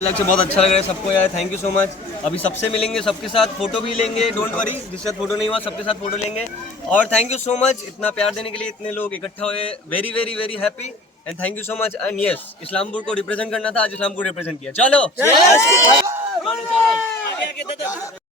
अलग से बहुत अच्छा लग रहा है सबको यार, थैंक यू सो मच। अभी सबसे मिलेंगे, सबके साथ फोटो भी लेंगे, डोंट वरी, जिसके साथ फोटो नहीं हुआ सबके साथ फोटो लेंगे। और थैंक यू सो मच इतना प्यार देने के लिए, इतने लोग इकट्ठा हुए, very very very happy and thank you so much. And yes, Islampur को रिप्रेजेंट करना था, आज इस्लामपुर रिप्रेजेंट किया। चलो